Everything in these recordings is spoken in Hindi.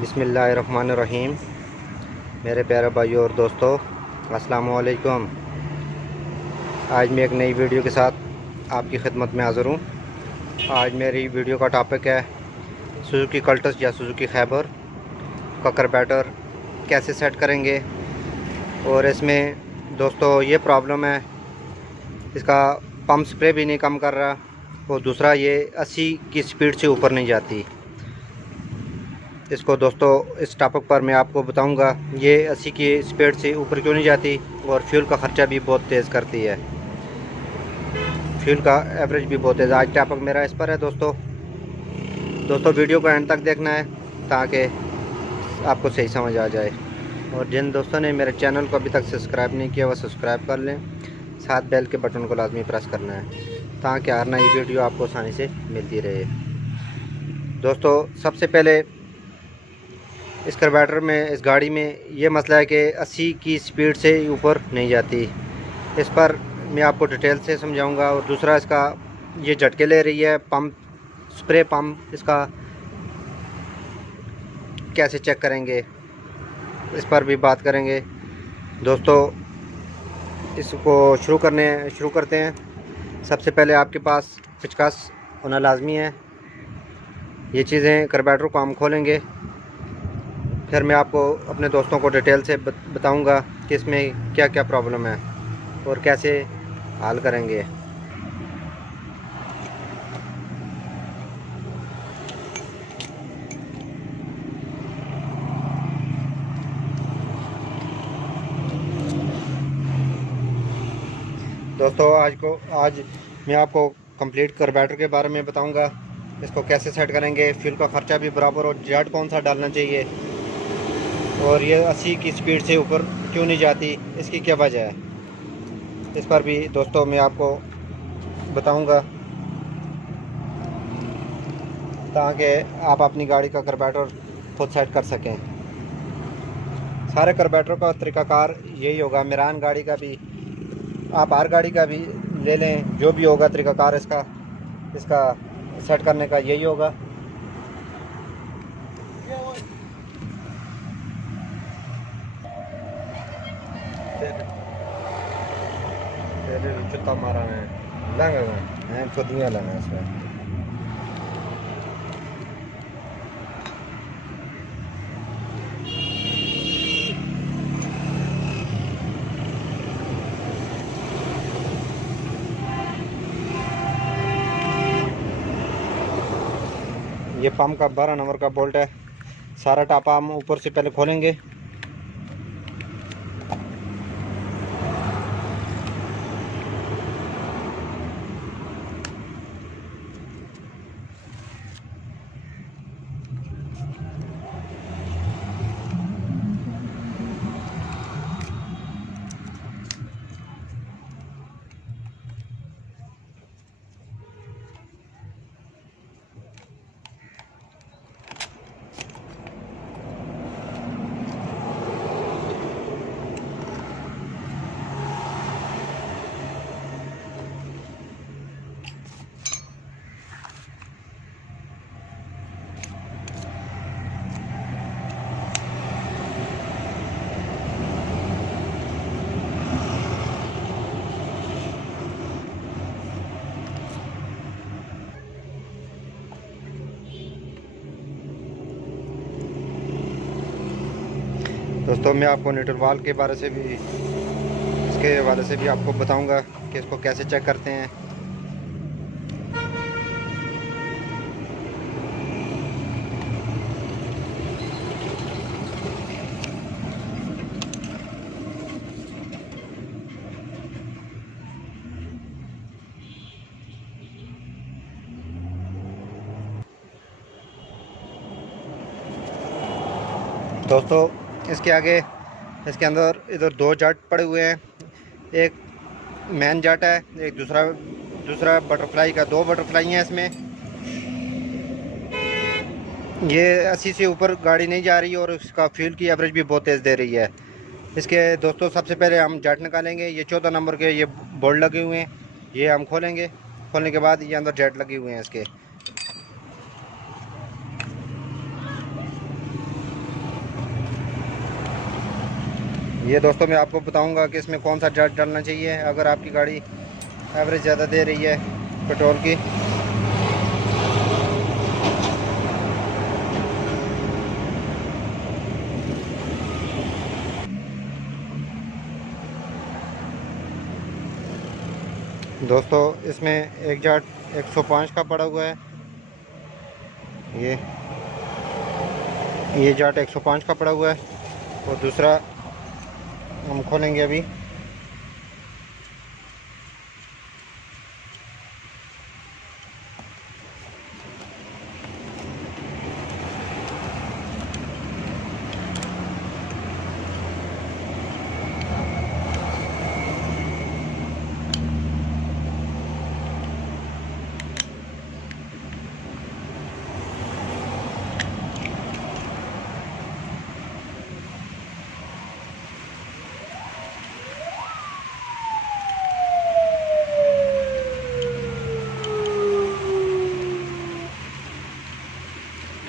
बिस्मिल्लाहिर्रहमानिर्रहीम। मेरे प्यारे भाइयों और दोस्तों, अस्सलाम वालेकुम। आज मैं एक नई वीडियो के साथ आपकी खिदमत में हाज़िर हूँ। आज मेरी वीडियो का टॉपिक है सुजुकी कल्टस या सुजुकी खैबर का कार्बोरेटर कैसे सेट करेंगे। और इसमें दोस्तों ये प्रॉब्लम है, इसका पंप स्प्रे भी नहीं काम कर रहा और दूसरा ये 80 की स्पीड से ऊपर नहीं जाती। इसको दोस्तों इस टॉपिक पर मैं आपको बताऊंगा ये 80 की स्पीड से ऊपर क्यों नहीं जाती और फ्यूल का ख़र्चा भी बहुत तेज़ करती है, फ्यूल का एवरेज भी बहुत तेज़। आज टॉपिक मेरा इस पर है दोस्तों वीडियो को एंड तक देखना है ताकि आपको सही समझ आ जाए। और जिन दोस्तों ने मेरे चैनल को अभी तक सब्सक्राइब नहीं किया वह सब्सक्राइब कर लें, साथ बेल के बटन को लाजमी प्रेस करना है ताकि हर नई वीडियो आपको आसानी से मिलती रहे। दोस्तों सबसे पहले इस कार्बोरेटर में, इस गाड़ी में ये मसला है कि 80 की स्पीड से ऊपर नहीं जाती। इस पर मैं आपको डिटेल से समझाऊंगा। और दूसरा इसका ये झटके ले रही है, पंप स्प्रे पंप इसका कैसे चेक करेंगे इस पर भी बात करेंगे। दोस्तों इसको शुरू करते हैं। सबसे पहले आपके पास पिचकास होना लाजमी है। ये चीज़ें कार्बोरेटर को हम खोलेंगे, फिर मैं आपको अपने दोस्तों को डिटेल से बताऊंगा कि इसमें क्या क्या प्रॉब्लम है और कैसे हल करेंगे। दोस्तों आज मैं आपको कंप्लीट कार्बोरेटर के बारे में बताऊंगा, इसको कैसे सेट करेंगे, फ्यूल का ख़र्चा भी बराबर और जेट कौन सा डालना चाहिए और ये 80 की स्पीड से ऊपर क्यों नहीं जाती, इसकी क्या वजह है, इस पर भी दोस्तों मैं आपको बताऊंगा ताकि आप अपनी गाड़ी का कार्बोरेटर खुद सेट कर सकें। सारे कार्बोरेटर का तरीक़ाकार यही होगा। मेरान गाड़ी का भी, आप हर गाड़ी का भी ले लें, जो भी होगा तरीक़ाकार इसका सेट करने का यही होगा। जूता मारा है लंगा तो दुनिया लेना है इसमें। ये पंप का 12 नंबर का बोल्ट है। सारा टापा हम ऊपर से पहले खोलेंगे। दोस्तों मैं आपको न्यूट्रल वाल्व के बारे से भी, इसके हवाले से भी आपको बताऊंगा कि इसको कैसे चेक करते हैं। दोस्तों इसके आगे, इसके अंदर इधर 2 जाट पड़े हुए हैं। एक मेन जाट है, एक दूसरा बटरफ्लाई का। 2 बटरफ्लाई हैं इसमें। ये 80 से ऊपर गाड़ी नहीं जा रही और इसका फ्यूल की एवरेज भी बहुत तेज़ दे रही है। इसके दोस्तों सबसे पहले हम जाट निकालेंगे। ये 14 नंबर के ये बोल्ट लगे हुए हैं, ये हम खोलेंगे। खोलने के बाद ये अंदर जेट लगे हुए हैं इसके। ये दोस्तों मैं आपको बताऊंगा कि इसमें कौन सा जाट डालना चाहिए अगर आपकी गाड़ी एवरेज ज़्यादा दे रही है पेट्रोल की। दोस्तों इसमें एक जाट 105 का पड़ा हुआ है। ये जाट 105 का पड़ा हुआ है और दूसरा हम खोलेंगे अभी।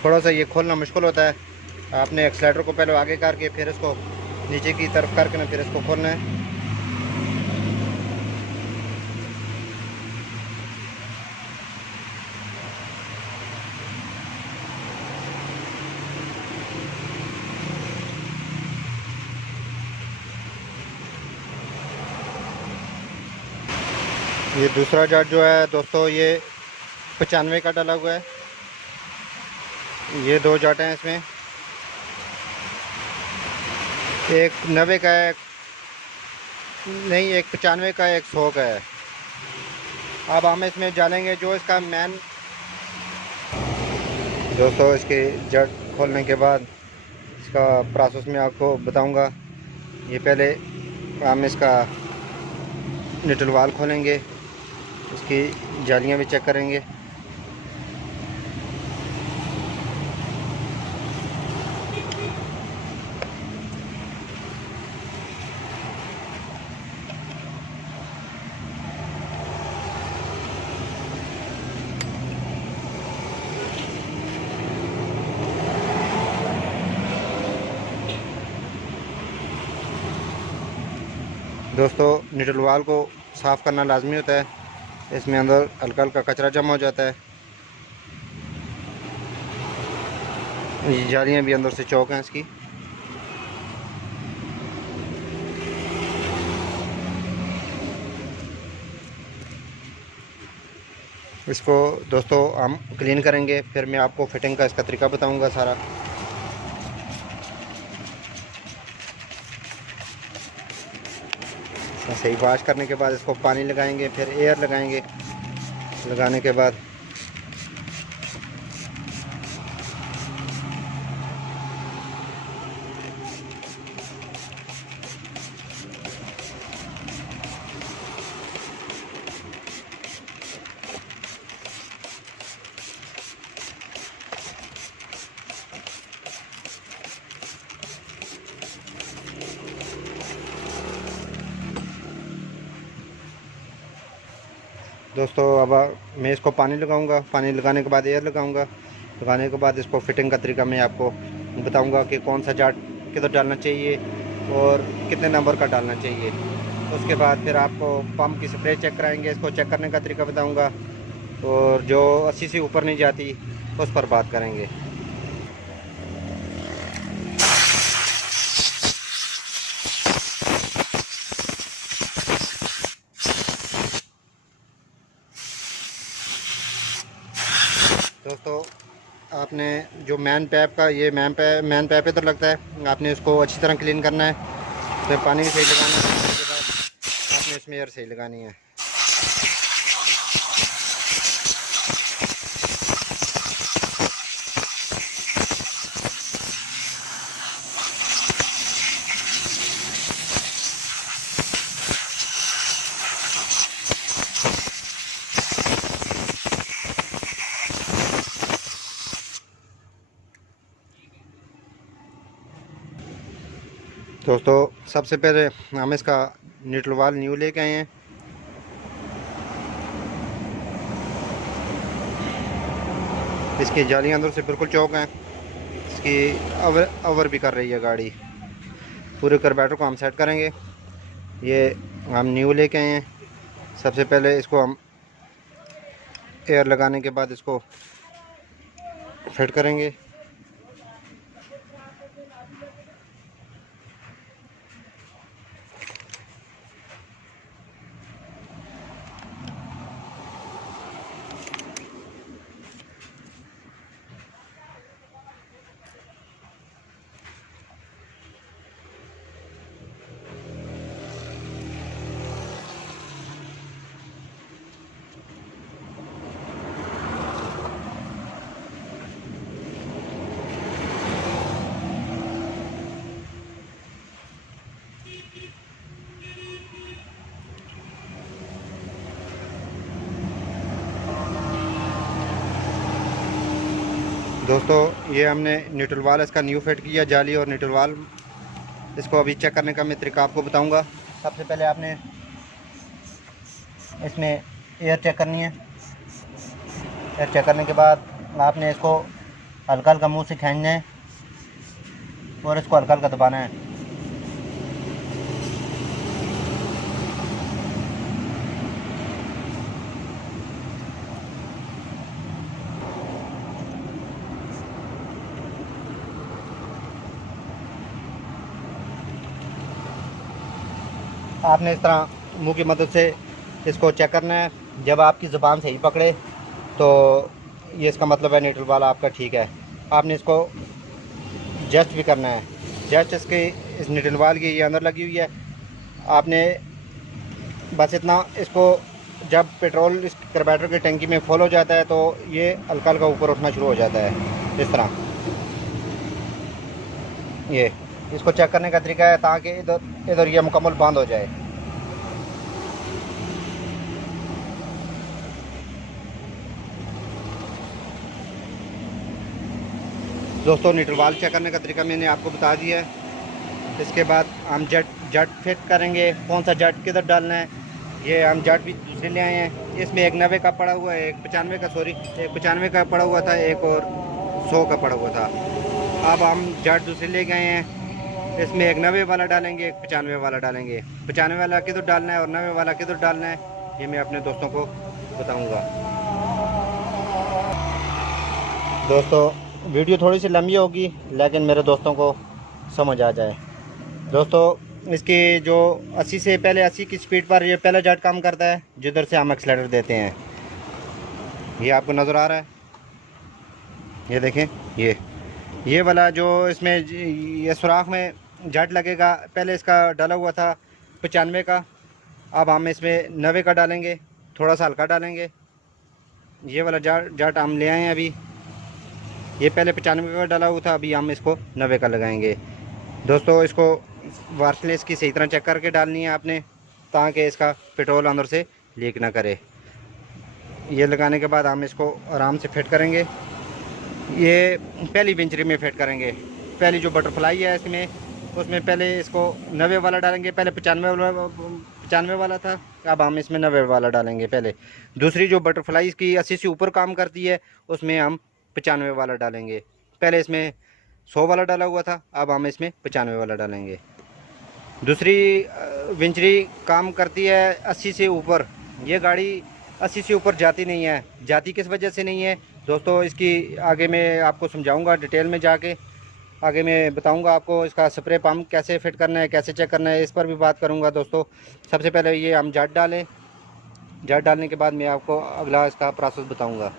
थोड़ा सा ये खोलना मुश्किल होता है। आपने एक्सीलेटर को पहले आगे करके फिर इसको नीचे की तरफ करके ना फिर इसको खोलना है। ये दूसरा जाट जो है दोस्तों ये 95 का डाला हुआ है। ये दो जाट हैं इसमें, एक 90 का है, नहीं एक 95 का है, एक 100 का है। अब हम इसमें डालेंगे जो इसका मैन। दोस्तों इसके जाट खोलने के बाद इसका प्रोसेस में आपको बताऊंगा। ये पहले हम इसका न्यूट्रल वाल खोलेंगे, इसकी जालियां भी चेक करेंगे। दोस्तों न्यूट्रल वाल को साफ़ करना लाजमी होता है, इसमें अंदर हल्का हल्का कचरा जमा हो जाता है। ये जालियाँ भी अंदर से चौक हैं इसकी। इसको दोस्तों हम क्लीन करेंगे, फिर मैं आपको फिटिंग का इसका तरीका बताऊंगा सारा। सही वॉश करने के बाद इसको पानी लगाएंगे, फिर एयर लगाएंगे। लगाने के बाद दोस्तों अब मैं इसको पानी लगाऊंगा, पानी लगाने के बाद एयर लगाऊंगा। लगाने के बाद इसको फिटिंग का तरीका मैं आपको बताऊंगा कि कौन सा जाट किधर डालना चाहिए और कितने नंबर का डालना चाहिए। उसके बाद फिर आपको पंप की स्प्रे चेक कराएंगे, इसको चेक करने का तरीका बताऊंगा और जो 80 से ऊपर नहीं जाती उस पर बात करेंगे। दोस्तों आपने जो मैन पैप का ये मैन पैप इधर लगता है, आपने उसको अच्छी तरह क्लीन करना है। फिर पानी भी सही लगाना है, उसके बाद आपने इसमें एयर सही लगानी है। दोस्तों सबसे पहले हम इसका न्यूट्रल वाल न्यू लेके आए हैं। इसकी जालियां अंदर से बिल्कुल चौक हैं, इसकी अवर भी कर रही है गाड़ी। पूरे कार्बोरेटर को हम सेट करेंगे। ये हम न्यू लेके आए हैं। सबसे पहले इसको हम एयर लगाने के बाद इसको फिट करेंगे। दोस्तों ये हमने न्यूट्रल वाल इसका न्यू फिट किया, जाली और न्यूट्रल वाल। इसको अभी चेक करने का मैं तरीका आपको बताऊंगा। सबसे पहले आपने इसमें एयर चेक करनी है। एयर चेक करने के बाद आपने इसको हल्का हल्का मुंह से खींचना है और इसको हल्का हल्का दबाना है। आपने इस तरह मुंह की मदद से इसको चेक करना है। जब आपकी ज़ुबान सही पकड़े तो ये इसका मतलब है न्यूट्रल वाल आपका ठीक है। आपने इसको जस्ट भी करना है। जस्ट इसके इस न्यूट्रल वाल की ये अंदर लगी हुई है। आपने बस इतना इसको, जब पेट्रोल इस कार्बोरेटर की टंकी में फुल हो जाता है तो ये हल्का हल्का ऊपर उठना शुरू हो जाता है इस तरह। ये इसको चेक करने का तरीका है ताकि इधर इधर ये मुकम्मल बंद हो जाए। दोस्तों न्यूट्रल वाल चेक करने का तरीका मैंने आपको बता दिया है। इसके बाद हम जट फिट करेंगे। कौन सा जट किधर डालना है, ये हम जट भी दूसरे ले आए हैं। इसमें एक 90 का पड़ा हुआ है, एक 95 का, सॉरी एक 95 का पड़ा हुआ था, एक और 100 का पड़ा हुआ था। अब हम जट दूसरे ले गए हैं। इसमें एक 90 वाला डालेंगे, एक 95 वाला डालेंगे। 95 वाला किधर डालना है और 90 वाला किधर डालना है ये मैं अपने दोस्तों को बताऊंगा। दोस्तों वीडियो थोड़ी सी लंबी होगी लेकिन मेरे दोस्तों को समझ आ जाए। दोस्तों इसकी जो 80 से पहले 80 की स्पीड पर ये पहला जट काम करता है, जिधर से हम एक्सीलरेटर देते हैं। ये आपको नज़र आ रहा है, ये देखें। ये वाला जो इसमें ये सुराख में जट लगेगा, पहले इसका डाला हुआ था 95 का। अब हम इसमें 90 का डालेंगे, थोड़ा सा हल्का डालेंगे। ये वाला जट हम ले आए हैं अभी। ये पहले 95 का डाला हुआ था, अभी हम इसको 90 का लगाएंगे। दोस्तों इसको वायरलेस की सही तरह चेक करके डालनी है आपने, ताकि इसका पेट्रोल अंदर से लीक ना करे। ये लगाने के बाद हम इसको आराम से फिट करेंगे। ये पहली वेंचरी में फिट करेंगे। पहली जो बटरफ्लाई है इसमें, उसमें पहले इसको 90 वाला डालेंगे। पहले 95 वाला था, अब हम इसमें 90 वाला डालेंगे पहले। दूसरी जो बटरफ्लाई इसकी 80 से ऊपर काम करती है, उसमें हम 95 वाला डालेंगे। पहले इसमें 100 वाला डाला हुआ था, अब हम इसमें 95 वाला डालेंगे। दूसरी वेंचरी काम करती है 80 से ऊपर। ये गाड़ी 80 से ऊपर जाती नहीं है। जाती किस वजह से नहीं है दोस्तों, इसकी आगे मैं आपको समझाऊंगा डिटेल में जाके। आगे मैं बताऊंगा आपको इसका स्प्रे पम्प कैसे फिट करना है, कैसे चेक करना है, इस पर भी बात करूंगा दोस्तों। सबसे पहले ये हम जट डालें। जट डालने के बाद मैं आपको अगला इसका प्रोसेस बताऊंगा।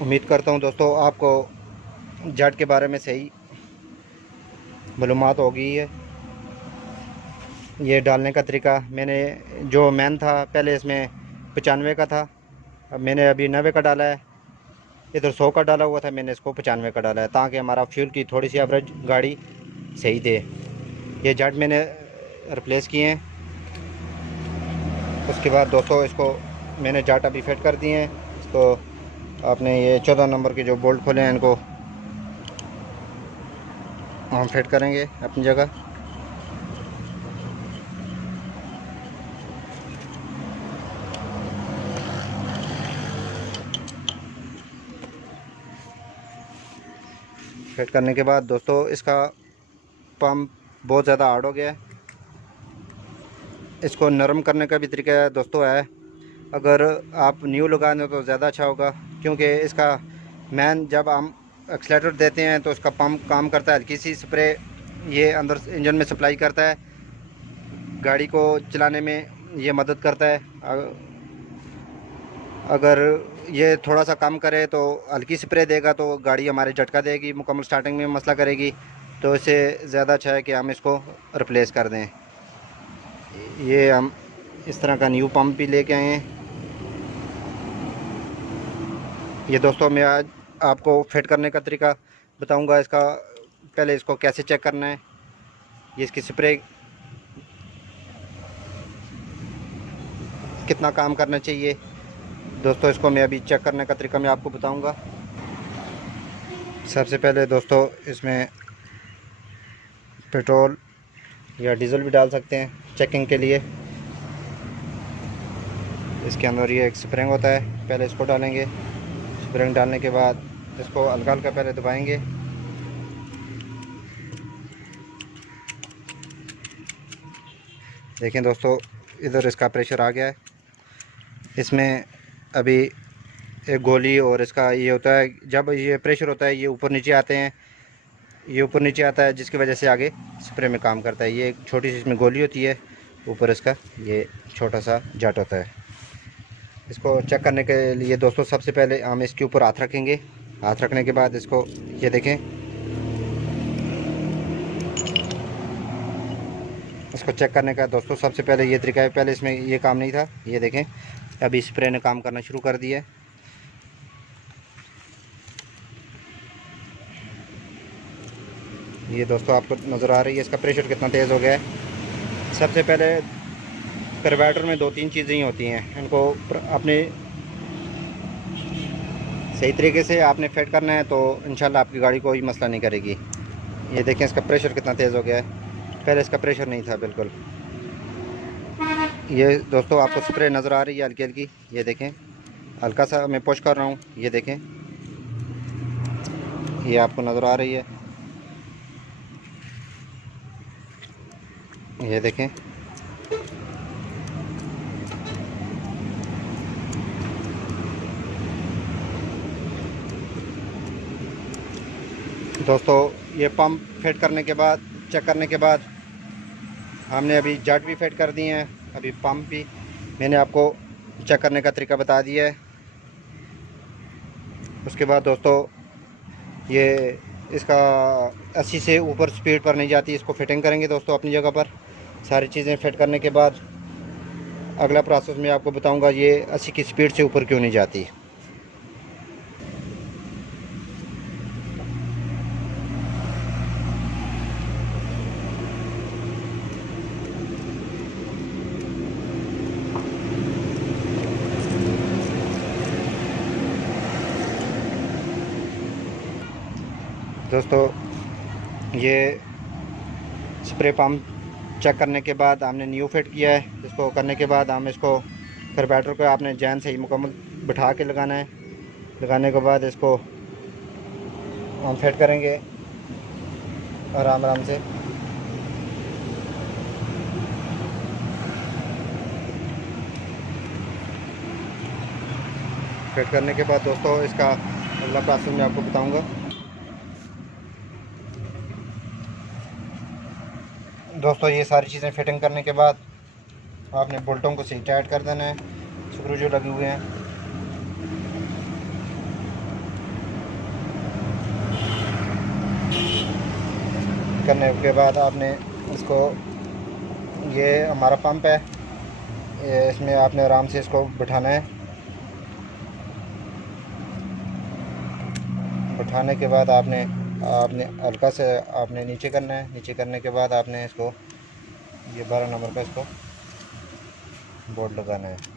उम्मीद करता हूं दोस्तों आपको जट के बारे में सही मालूमात हो गई है। ये डालने का तरीका मैंने जो मैन था, पहले इसमें 95 का था, अब मैंने अभी 90 का डाला है। इधर 100 का डाला हुआ था, मैंने इसको 95 का डाला है, ताकि हमारा फ्यूल की थोड़ी सी एवरेज गाड़ी सही दे। ये जट मैंने रिप्लेस किए हैं। उसके बाद दोस्तों इसको मैंने जट अभी फिट कर दिए हैं। इसको आपने ये 14 नंबर के जो बोल्ट खोले हैं, इनको हम फिट करेंगे अपनी जगह। फिट करने के बाद दोस्तों इसका पंप बहुत ज़्यादा हार्ड हो गया है। इसको नरम करने का भी तरीका है दोस्तों है। अगर आप न्यू लगा दें तो ज़्यादा अच्छा होगा, क्योंकि इसका मैन जब हम एक्सीलेटर देते हैं तो इसका पंप काम करता है, हल्की सी स्प्रे ये अंदर इंजन में सप्लाई करता है, गाड़ी को चलाने में ये मदद करता है। अगर ये थोड़ा सा कम करे तो हल्की स्प्रे देगा तो गाड़ी हमारे झटका देगी, मुकम्मल स्टार्टिंग में मसला करेगी। तो इससे ज़्यादा अच्छा है कि हम इसको रिप्लेस कर दें। ये हम इस तरह का न्यू पंप भी लेके आए हैं। ये दोस्तों मैं आज आपको फिट करने का तरीका बताऊंगा। इसका पहले इसको कैसे चेक करना है, ये इसकी स्प्रे कितना काम करना चाहिए दोस्तों, इसको मैं अभी चेक करने का तरीका मैं आपको बताऊंगा। सबसे पहले दोस्तों इसमें पेट्रोल या डीजल भी डाल सकते हैं चेकिंग के लिए। इसके अंदर ये एक स्प्रिंग होता है, पहले इसको डालेंगे। स्प्रिंग डालने के बाद इसको हल्का हल्का पहले दबाएंगे। देखें दोस्तों, इधर इसका प्रेशर आ गया है। इसमें अभी एक गोली और इसका ये होता है, जब ये प्रेशर होता है ये ऊपर नीचे आते हैं, ये ऊपर नीचे आता है, जिसकी वजह से आगे स्प्रे में काम करता है। ये एक छोटी सी इसमें गोली होती है, ऊपर इसका ये छोटा सा जाट होता है। इसको चेक करने के लिए दोस्तों सबसे पहले हम इसके ऊपर हाथ रखेंगे। हाथ रखने के बाद इसको ये देखें, इसको चेक करने का दोस्तों सबसे पहले ये तरीका है। पहले इसमें ये काम नहीं था, ये देखें अभी स्प्रे ने काम करना शुरू कर दिया है। ये दोस्तों आपको नज़र आ रही है इसका प्रेशर कितना तेज़ हो गया है। सबसे पहले कार्बोरेटर में 2-3 चीज़ें ही होती हैं, इनको अपने सही तरीके से आपने फिट करना है तो इंशाल्लाह आपकी गाड़ी कोई मसला नहीं करेगी। ये देखें इसका प्रेशर कितना तेज़ हो गया है, पहले इसका प्रेशर नहीं था बिल्कुल। ये दोस्तों आपको स्प्रे नज़र आ रही है हल्की हल्की, ये देखें हल्का सा मैं पुश कर रहा हूँ, ये देखें ये आपको नज़र आ रही है, ये देखें। दोस्तों ये पंप फिट करने के बाद, चेक करने के बाद हमने अभी जट भी फिट कर दिए हैं, अभी पंप भी मैंने आपको चेक करने का तरीका बता दिया है। उसके बाद दोस्तों ये इसका 80 से ऊपर स्पीड पर नहीं जाती, इसको फिटिंग करेंगे दोस्तों अपनी जगह पर। सारी चीज़ें फिट करने के बाद अगला प्रोसेस मैं आपको बताऊंगा ये 80 की स्पीड से ऊपर क्यों नहीं जाती। दोस्तों ये स्प्रे पंप चेक करने के बाद हमने न्यू फिट किया है। इसको करने के बाद हम इसको कार्बोरेटर को आपने जैन से ही मुकम्मल बिठा के लगाना है। लगाने के बाद इसको हम फिट करेंगे आराम आराम से। फिट करने के बाद दोस्तों इसका अगला प्रोसेस मैं आपको बताऊंगा। दोस्तों ये सारी चीज़ें फिटिंग करने के बाद आपने बोल्टों को सही टाइट कर देना है, स्क्रू जो लगे हुए हैं। करने के बाद आपने इसको, ये हमारा पंप है, इसमें आपने आराम से इसको बिठाना है। बिठाने के बाद आपने हल्का से आपने नीचे करना है। नीचे करने के बाद आपने इसको ये 12 नंबर का इसको बोर्ड लगाना है।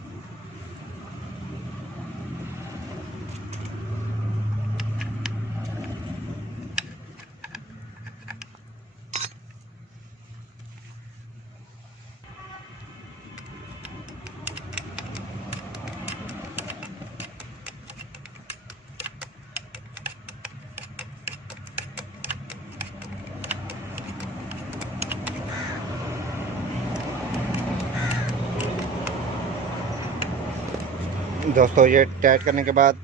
दोस्तों ये टाइट करने के बाद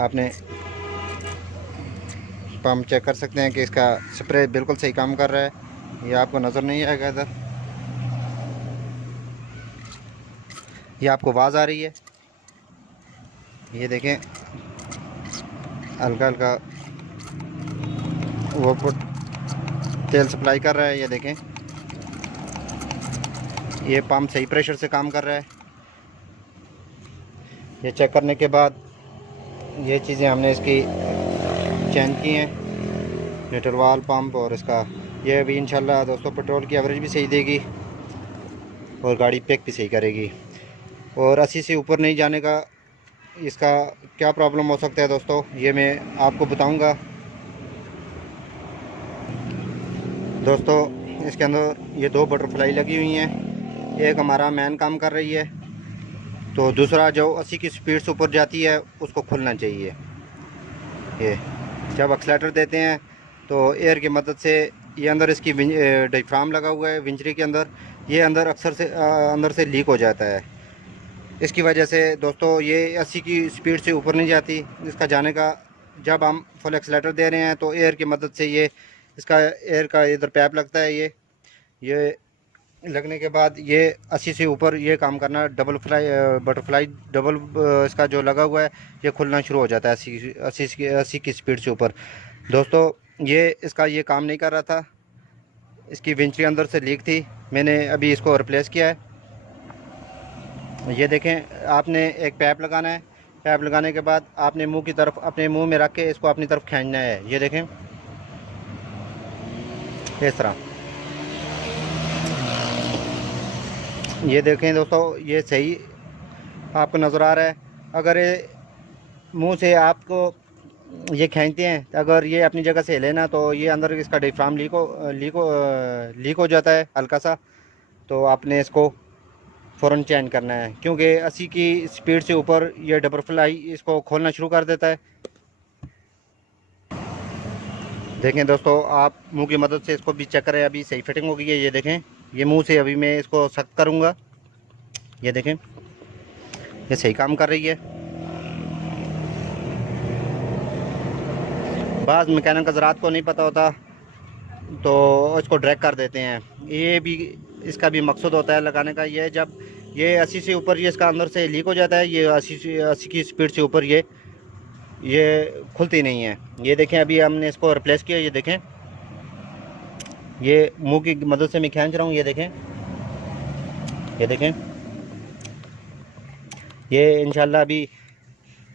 आपने पंप चेक कर सकते हैं कि इसका स्प्रे बिल्कुल सही काम कर रहा है। ये आपको नज़र नहीं आएगा इधर, ये आपको आवाज़ आ रही है। ये देखें हल्का हल्का वो तेल सप्लाई कर रहा है। ये देखें ये पंप सही प्रेशर से काम कर रहा है। ये चेक करने के बाद ये चीज़ें हमने इसकी चेंज की हैं, न्यूट्रल वाल पंप और इसका। ये अभी इंशाल्लाह दोस्तों पेट्रोल की एवरेज भी सही देगी और गाड़ी पैक भी सही करेगी। और 80 से ऊपर नहीं जाने का इसका क्या प्रॉब्लम हो सकता है दोस्तों, ये मैं आपको बताऊंगा। दोस्तों इसके अंदर ये 2 बटरफ्लाई लगी हुई हैं, एक हमारा मैन काम कर रही है, तो दूसरा जो 80 की स्पीड से ऊपर जाती है उसको खुलना चाहिए। ये जब एक्सीलरेटर देते हैं तो एयर की मदद से ये अंदर इसकी डायफ्राम लगा हुआ है विंचरी के अंदर, ये अंदर अक्सर से अंदर से लीक हो जाता है। इसकी वजह से दोस्तों ये 80 की स्पीड से ऊपर नहीं जाती। इसका जाने का जब हम फुल एक्सीलरेटर दे रहे हैं तो एयर की मदद से ये इसका एयर का इधर पैप लगता है। ये लगने के बाद ये 80 से ऊपर ये काम करना, डबल फ्लाई बटरफ्लाई डबल इसका जो लगा हुआ है ये खुलना शुरू हो जाता है 80 की स्पीड से ऊपर। दोस्तों ये इसका ये काम नहीं कर रहा था, इसकी विंचरी अंदर से लीक थी, मैंने अभी इसको रिप्लेस किया है। ये देखें आपने एक पैप लगाना है, पैप लगाने के बाद आपने मुंह की तरफ अपने मुंह में रख के इसको अपनी तरफ खींचना है। ये देखें इस तरह, ये देखें दोस्तों ये सही आपको नज़र आ रहा है। अगर ये मुंह से आपको ये खींचते हैं, अगर ये अपनी जगह से हिले ना तो ये अंदर इसका डायफ्राम लीक हो जाता है हल्का सा, तो आपने इसको फ़ौरन चेंज करना है, क्योंकि 80 की स्पीड से ऊपर ये बटरफ्लाई इसको खोलना शुरू कर देता है। देखें दोस्तों आप मुंह की मदद से इसको भी चेक करें, अभी सही फिटिंग हो गई है। ये देखें ये मुंह से अभी मैं इसको सख्त करूँगा, ये देखें ये सही काम कर रही है। बाज़ मैकेनिक हज़रात को नहीं पता होता तो इसको ड्रैग कर देते हैं, ये भी इसका भी मकसद होता है लगाने का। ये जब ये 80 से ऊपर ये इसका अंदर से लीक हो जाता है, ये 80 की स्पीड से ऊपर ये खुलती नहीं है। ये देखें अभी हमने इसको रिप्लेस किया, ये देखें ये मुंह की मदद से मैं खींच रहा हूँ। ये देखें ये इंशाल्लाह अभी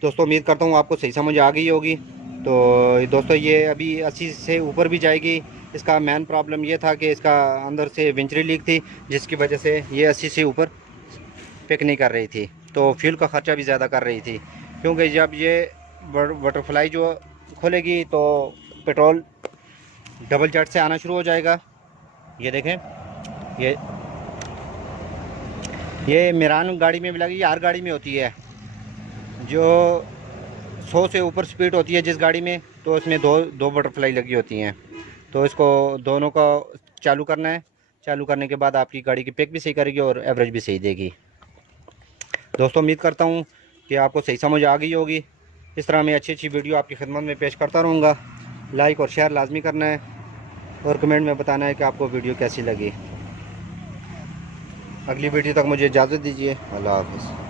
दोस्तों उम्मीद करता हूँ आपको सही समझ आ गई होगी। तो दोस्तों ये अभी 80 से ऊपर भी जाएगी। इसका मेन प्रॉब्लम ये था कि इसका अंदर से विंचरी लीक थी, जिसकी वजह से ये 80 से ऊपर पिक नहीं कर रही थी, तो फ्यूल का ख़र्चा भी ज़्यादा कर रही थी। क्योंकि जब ये बटरफ्लाई जो खोलेगी तो पेट्रोल डबल जेट से आना शुरू हो जाएगा। ये देखें ये मेरान गाड़ी में भी लगी, हर गाड़ी में होती है। जो 100 से ऊपर स्पीड होती है जिस गाड़ी में, तो उसमें दो बटरफ्लाई लगी होती हैं। तो इसको दोनों का चालू करना है, चालू करने के बाद आपकी गाड़ी की पिक भी सही करेगी और एवरेज भी सही देगी। दोस्तों उम्मीद करता हूँ कि आपको सही समझ आ गई होगी। इस तरह मैं अच्छी वीडियो आपकी खिदमत में पेश करता रहूँगा। लाइक और शेयर लाजमी करना है और कमेंट में बताना है कि आपको वीडियो कैसी लगी। अगली वीडियो तक मुझे इजाज़त दीजिए। अल्लाह हाफ़िज़।